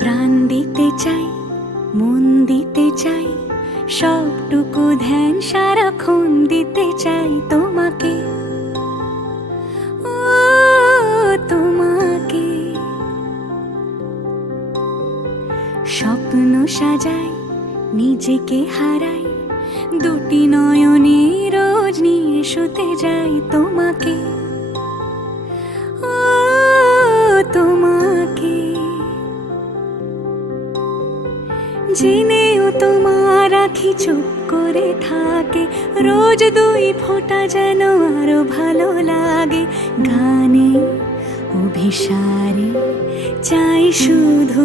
প্রাণ দিতে চাই, মন দিতে চাই, সবটুকু ধ্যান সারাক্ষণ দিতে চাই তোমাকে, ও তোমাকে। স্বপ্ন সাজাই, নিজেকে হারাই, দুটি নয়নে রোজ নিয়ে শুতে যাই তোমাকে, ও তোমাকে। জেনেও তোমার আখি চুপ করে থাকে, রোজ দুই ফোঁটা যেন আরো ভালো লাগে। গানে অভিসারে চাই শুধু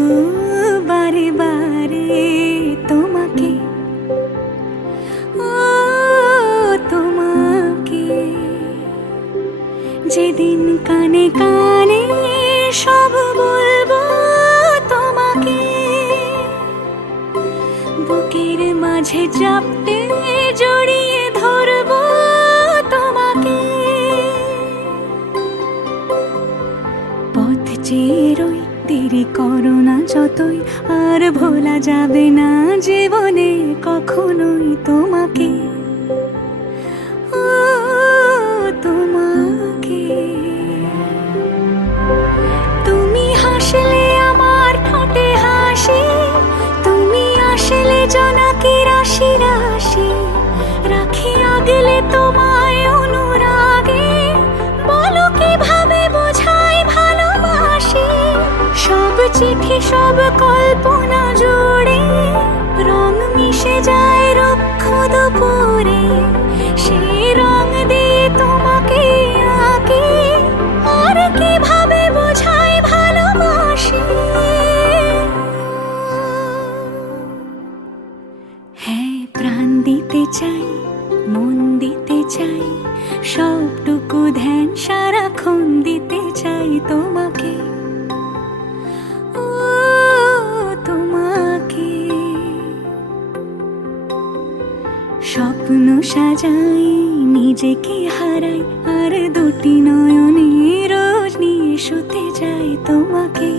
বারে বারে তোমাকে, ও তোমাকে। যেদিন কানে কানে সব বলবো তোমাকে, বুকের মাঝে চাপতে জড়িয়ে ধরবো তোমাকে। পথ চেয়ে রই, দেরি করো না যতই, আর ভোলা যাবে না জীবনে কখনোই তোমাকে, ও তোমাকে। তুমি হাসলে আমার ঠোঁটে হাসি, তুমি আসলে জোনাকি রাশি রাশি, রাখি আগলে তোমায় অনুরাগে, বলো কিভাবে বোঝাই ভালোবাসি। সব চিঠি সব কল্পনা জুড়ে রং মিশে যায় রুক্ষ দুপুরে, সেই রং দিয়ে তোমাকে আঁকি, আর কিভাবে বোঝাই ভালোবাসি। হ্যাঁ, প্রাণ দিতে চাই, মন দিতে চাই, সবটুকু ধ্যান সারাক্ষণ দিতে চাই তোমাকে, ও তোমাকে। স্বপ্ন সাজাই, নিজেকে হারাই, আর দুটি নয়নে রোজ নিয়ে শুতে যাই তোমাকে।